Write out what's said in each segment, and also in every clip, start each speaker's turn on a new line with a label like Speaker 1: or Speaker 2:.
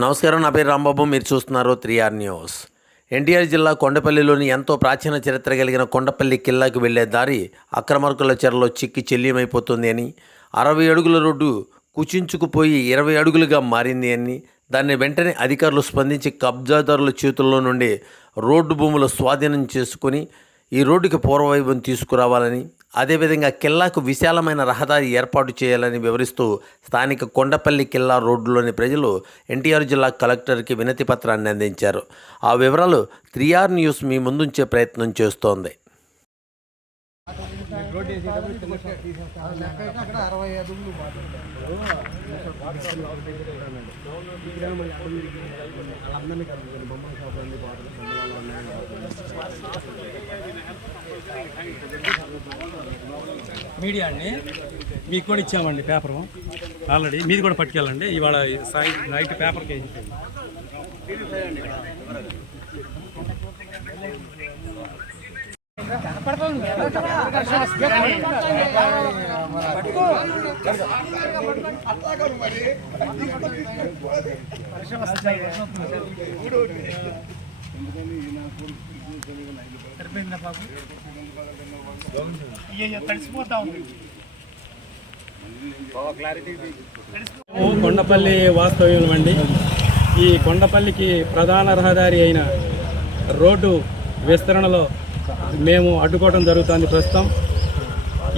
Speaker 1: నమస్కారం నా పేరు రాంబాబు మీరు చూస్తున్నారు త్రీఆర్ న్యూస్. ఎన్టీఆర్ జిల్లా కొండపల్లిలోని ఎంతో ప్రాచీన చరిత్ర కలిగిన కొండపల్లి కిల్లాకు వెళ్ళే దారి అక్రమార్కుల చెరలో చిక్కి చెల్లిమైపోతుంది అని అరవై అడుగుల రోడ్డు కుచించుకుపోయి ఇరవై అడుగులుగా మారింది అని దాన్ని వెంటనే అధికారులు స్పందించి కబ్జాదారుల చేతుల్లో నుండి రోడ్డు భూములు స్వాధీనం చేసుకుని ఈ రోడ్డుకి పూర్వవైభవం తీసుకురావాలని అదేవిధంగా కిల్లాకు విశాలమైన రహదారి ఏర్పాటు చేయాలని వివరిస్తూ స్థానిక కొండపల్లి కిల్లా రోడ్డులోని ప్రజలు ఎన్టీఆర్ జిల్లా కలెక్టర్కి వినతి పత్రాన్ని అందించారు. ఆ వివరాలు త్రీఆర్ న్యూస్ మీ ముందుంచే ప్రయత్నం చేస్తోంది.
Speaker 2: మీడియా అండి మీకు కూడా ఇచ్చామండి పేపర్. ఆల్రెడీ మీది కూడా పట్టుకెళ్ళండి. ఇవాళ సాయి నైట్ కొండపల్లి వాస్తవ్యం అండి. ఈ కొండపల్లికి ప్రధాన రహదారి అయిన రోడ్డు విస్తరణలో మేము అడ్డుకోవడం జరుగుతుంది ప్రస్తుతం.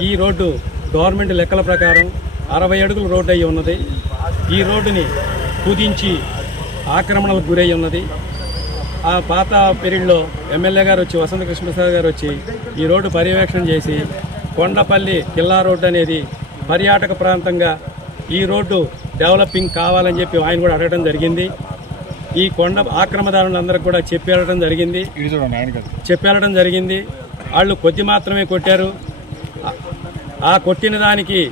Speaker 2: ఈ రోడ్డు గవర్నమెంట్ లెక్కల ప్రకారం అరవై అడుగుల రోడ్డు అయి ఉన్నది. ఈ రోడ్డుని కుదించి ఆక్రమణలకు గురై ఉన్నది. ఆ పాత పీరియడ్లో ఎమ్మెల్యే గారు వచ్చి వసంత కృష్ణప్రసాద్ గారు వచ్చి ఈ రోడ్డు పర్యవేక్షణ చేసి కొండపల్లి కిల్లా రోడ్డు అనేది పర్యాటక ప్రాంతంగా ఈ రోడ్డు డెవలపింగ్ కావాలని చెప్పి ఆయన కూడా అడగడం జరిగింది. ఈ కొండ ఆక్రమదారులందరికీ కూడా చెప్పి వెళ్ళడం జరిగింది. చెప్పి వెళ్ళడం జరిగింది. వాళ్ళు కొద్ది మాత్రమే కొట్టారు. ఆ- ఆ కొట్టిన దానికి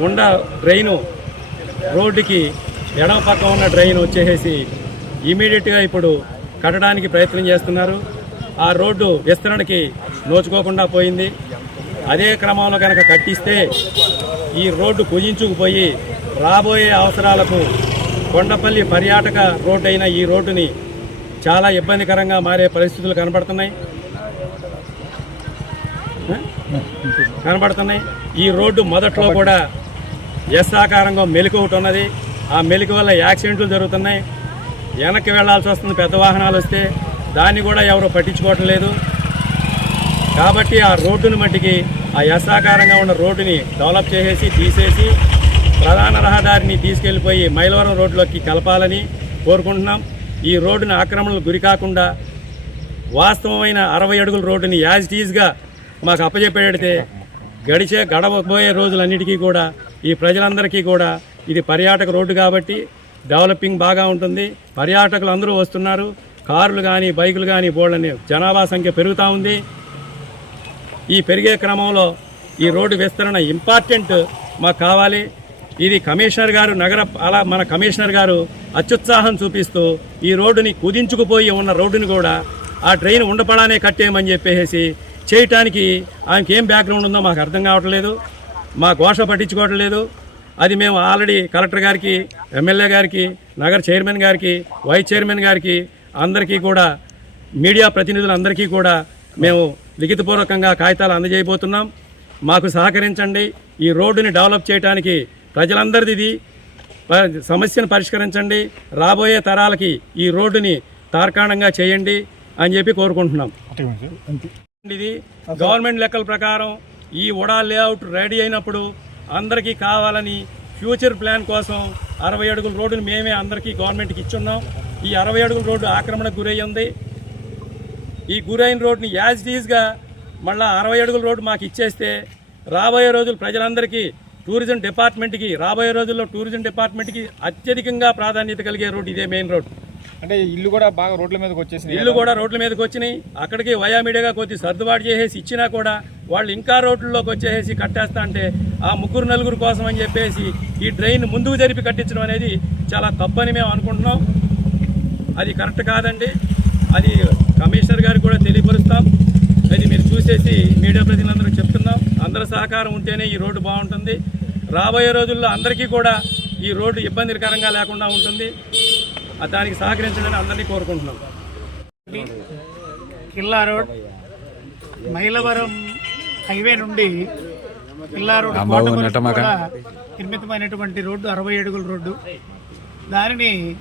Speaker 2: ఉండ డ్రైను రోడ్డుకి ఎడమ పక్క ఉన్న డ్రైన్ వచ్చేసేసి ఇమీడియట్గా ఇప్పుడు కట్టడానికి ప్రయత్నం చేస్తున్నారు. ఆ రోడ్డు విస్తరణకి నోచుకోకుండా పోయింది. అదే క్రమంలో కనుక కట్టిస్తే ఈ రోడ్డు కుజించుకుపోయి రాబోయే అవసరాలకు కొండపల్లి పర్యాటక రోడ్డు అయిన ఈ రోడ్డుని చాలా ఇబ్బందికరంగా మారే పరిస్థితులు కనబడుతున్నాయి. కనబడుతున్నాయి. ఈ రోడ్డు మొదట్లో కూడా ఎస్ ఆకారంగా మెలిక ఒకటి ఉన్నది. ఆ మెలుకు వల్ల యాక్సిడెంట్లు జరుగుతున్నాయి. వెనక్కి వెళ్ళాల్సి వస్తుంది. పెద్ద వాహనాలు వస్తే దాన్ని కూడా ఎవరు పట్టించుకోవటం లేదు. కాబట్టి ఆ రోడ్డుని మట్టికి ఆ యశాకారంగా ఉన్న రోడ్డుని డెవలప్ చేసేసి తీసేసి ప్రధాన రహదారిని తీసుకెళ్ళిపోయి మైలవరం రోడ్లోకి కలపాలని కోరుకుంటున్నాం. ఈ రోడ్డుని ఆక్రమణలు గురికాకుండా వాస్తవమైన అరవై అడుగుల రోడ్డుని యాజ్ టీజ్గా మాకు అప్పచెప్పేడితే గడిచే గడవబోయే రోజులన్నిటికీ కూడా ఈ ప్రజలందరికీ కూడా ఇది పర్యాటక రోడ్డు కాబట్టి డెవలపింగ్ బాగా ఉంటుంది. పర్యాటకులు అందరూ వస్తున్నారు. కార్లు కానీ బైకులు కానీ బోళ్ళని జనాభా సంఖ్య పెరుగుతూ ఉంది. ఈ పెరిగే క్రమంలో ఈ రోడ్డు విస్తరణ ఇంపార్టెంట్ మాకు కావాలి. ఇది కమిషనర్ గారు నగర అలా మన కమిషనర్ గారు అత్యుత్సాహం చూపిస్తూ ఈ రోడ్డుని కుదించుకుపోయి ఉన్న రోడ్డుని కూడా ఆ ట్రైన్ ఉండపడానే కట్టేయమని చెప్పేసి చేయటానికి ఆయనకి ఏం బ్యాక్గ్రౌండ్ ఉందో మాకు అర్థం కావట్లేదు. మా ఘోష పట్టించుకోవట్లేదు. అది మేము ఆల్రెడీ కలెక్టర్ గారికి ఎమ్మెల్యే గారికి నగర చైర్మన్ గారికి వైస్ చైర్మన్ గారికి అందరికీ కూడా మీడియా ప్రతినిధులందరికీ కూడా మేము లిఖితపూర్వకంగా కాగితాలు అందజేయబోతున్నాం. మాకు సహకరించండి. ఈ రోడ్డుని డెవలప్ చేయడానికి ప్రజలందరిది ఇది. సమస్యను పరిష్కరించండి. రాబోయే తరాలకి ఈ రోడ్డుని తార్కాణంగా చేయండి అని చెప్పి కోరుకుంటున్నాం. ఇది గవర్నమెంట్ లెక్కల ప్రకారం ఈ ఉడా లేఅవుట్ రెడీ అయినప్పుడు అందరికీ కావాలని ఫ్యూచర్ ప్లాన్ కోసం అరవై అడుగుల రోడ్డుని మేమే అందరికీ గవర్నమెంట్కి ఇచ్చున్నాం. ఈ అరవై అడుగుల రోడ్డు ఆక్రమణకు గురై ఉంది ఈ గురైన రోడ్డుని యాజ్ టీజ్గా మళ్ళీ అరవై అడుగుల రోడ్డు మాకు ఇచ్చేస్తే రాబోయే రోజులు ప్రజలందరికీ టూరిజం డిపార్ట్మెంట్కి రాబోయే రోజుల్లో టూరిజం డిపార్ట్మెంట్కి అత్యధికంగా ప్రాధాన్యత కలిగే రోడ్డు ఇదే మెయిన్ రోడ్డు.
Speaker 3: అంటే ఇల్లు కూడా బాగా రోడ్ల మీదకి వచ్చేసింది
Speaker 2: ఇల్లు కూడా రోడ్ల మీదకి వచ్చినాయి. అక్కడికి వయా మీడియాగా కొద్ది సర్దుబాటు చేసేసి ఇచ్చినా కూడా వాళ్ళు ఇంకా రోడ్లలోకి వచ్చేసి కట్టేస్తా అంటే ఆ ముగ్గురు నలుగురు కోసం అని చెప్పేసి ఈ డ్రైన్ ముందుకు జరిపి కట్టించడం అనేది చాలా తప్పని మేము అనుకుంటున్నాం. అది కరెక్ట్ కాదండి. అది కమిషనర్ గారికి కూడా తెలియపరుస్తాం. అది మీరు చూసేసి మీడియా ప్రతినిధులందరూ చెప్తున్నాం. అందరి సహకారం ఉంటేనే ఈ రోడ్డు బాగుంటుంది. రాబోయే రోజుల్లో అందరికీ కూడా ఈ రోడ్డు ఇబ్బందికరంగా లేకుండా ఉంటుంది. దానికి సహకరించాలని అందరినీ కోరుకుంటున్నాం.
Speaker 4: కిల్లా రోడ్ మైలవరం హైవే నుండి కిల్లా రోడ్ నిర్మితమైనటువంటి రోడ్డు అరవై అడుగుల రోడ్డు. దానిని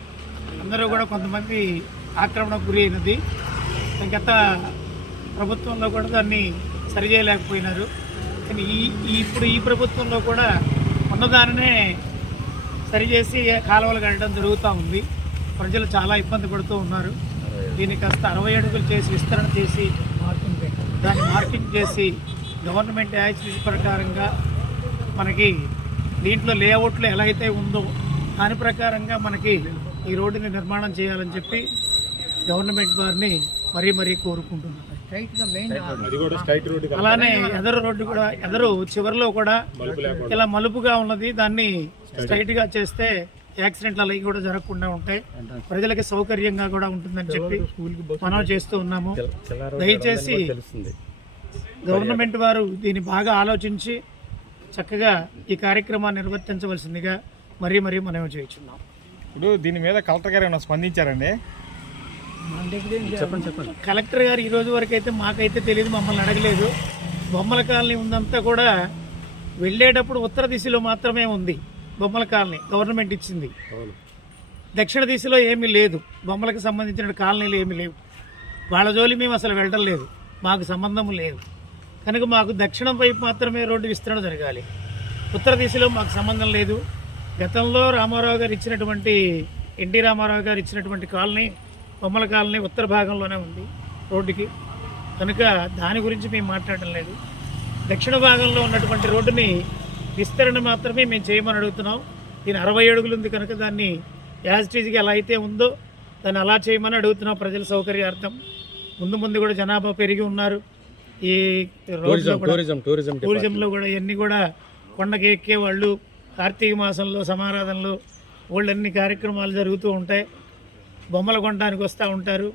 Speaker 4: అందరూ కూడా కొంతమంది ఆక్రమణకు గురి అయినది. గత ప్రభుత్వంలో కూడా దాన్ని సరిచేయలేకపోయినారు. కానీ ఈ ఈ- ఇప్పుడు ఈ ప్రభుత్వంలో కూడా ఉన్నదానినే సరిచేసి కాలువలు కట్టడం జరుగుతూ ఉంది. ప్రజలు చాలా ఇబ్బంది పడుతూ ఉన్నారు. దీన్ని కాస్త అరవై అడుగులు చేసి విస్తరణ చేసి దాన్ని మార్కింగ్ చేసి గవర్నమెంట్ యాక్సిస్ ప్రకారంగా మనకి దీంట్లో లేఅవుట్లో ఎలా అయితే ఉందో దాని ప్రకారంగా మనకి ఈ రోడ్డుని నిర్మాణం చేయాలని చెప్పి గవర్నమెంట్ వారిని మరీ మరీ కోరుకుంటున్నాను అలానే ఎదరు రోడ్డు కూడా ఎదరు చివరిలో కూడా ఇలా మలుపుగా ఉన్నది. దాన్ని స్ట్రైట్. గా చేస్తే యాక్సిడెంట్లు అలాగే కూడా జరగకుండా ఉంటాయి. ప్రజలకి సౌకర్యంగా కూడా ఉంటుందని చెప్పి మనం చేస్తూ ఉన్నాము. దయచేసి గవర్నమెంట్ వారు దీన్ని బాగా ఆలోచించి చక్కగా ఈ కార్యక్రమాన్ని నిర్వర్తించవలసిందిగా మరీ మరీ మనం చేయించున్నాం
Speaker 3: ఇప్పుడు దీని మీద కలెక్టర్ గారు ఏమైనా స్పందించారండి?
Speaker 4: కలెక్టర్ గారు ఈ రోజు వరకు అయితే మాకైతే తెలియదు మమ్మల్ని అడగలేదు. బొమ్మల కాలనీ ఉందంతా కూడా వెళ్ళేటప్పుడు ఉత్తర దిశలో మాత్రమే ఉంది. బొమ్మల కాలనీ గవర్నమెంట్ ఇచ్చింది. దక్షిణ దిశలో ఏమీ లేదు. బొమ్మలకు సంబంధించిన కాలనీలు ఏమీ లేవు. వాళ్ళ జోలి మేము అసలు వెళ్ళడం లేదు. మాకు సంబంధం లేదు. కనుక మాకు దక్షిణం వైపు మాత్రమే రోడ్డు విస్తరణ జరగాలి. ఉత్తర దిశలో మాకు సంబంధం లేదు. గతంలో రామారావు గారు ఇచ్చినటువంటి ఎన్టీ రామారావు గారు ఇచ్చినటువంటి కాలనీ బొమ్మల కాలనీ ఉత్తర భాగంలోనే ఉంది రోడ్డుకి. కనుక దాని గురించి మేము మాట్లాడడం లేదు. దక్షిణ భాగంలో ఉన్నటువంటి రోడ్డుని విస్తరణ మాత్రమే మేము చేయమని అడుగుతున్నాం. దీని అరవై అడుగులు ఉంది కనుక దాన్ని యాజిటీజ్గా ఎలా అయితే ఉందో దాన్ని అలా చేయమని అడుగుతున్నాం ప్రజల సౌకర్యార్థం. ముందు ముందు కూడా జనాభా పెరిగి ఉన్నారు. ఈ టూరిజంలో కూడా ఇవన్నీ కూడా కొండకి ఎక్కే వాళ్ళు కార్తీక మాసంలో సమారాధనలు వాళ్ళన్ని కార్యక్రమాలు జరుగుతూ ఉంటాయి. బొమ్మలు కొనడానికి వస్తూ ఉంటారు.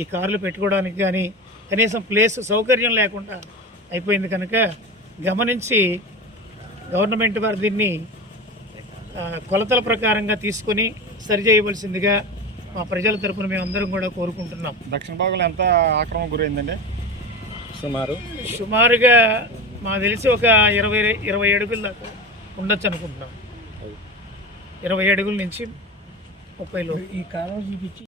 Speaker 4: ఈ కార్లు పెట్టుకోవడానికి కానీ కనీసం ప్లేస్ సౌకర్యం లేకుండా అయిపోయింది కనుక గమనించి గవర్నమెంట్ వారు దీన్ని కొలతల ప్రకారంగా తీసుకొని సరిచేయవలసిందిగా మా ప్రజల తరపున మేమందరం కూడా కోరుకుంటున్నాం.
Speaker 3: దక్షిణ భాగంలో ఎంత ఆక్రమణ గురైందండి?
Speaker 2: సుమారు.
Speaker 4: సుమారుగా మాకు తెలిసి ఒక ఇరవై ఇరవై అడుగుల దాకా ఉండొచ్చు అనుకుంటున్నాం. ఇరవై అడుగుల నుంచి ముప్పై లో ఈ కాలం చూపించి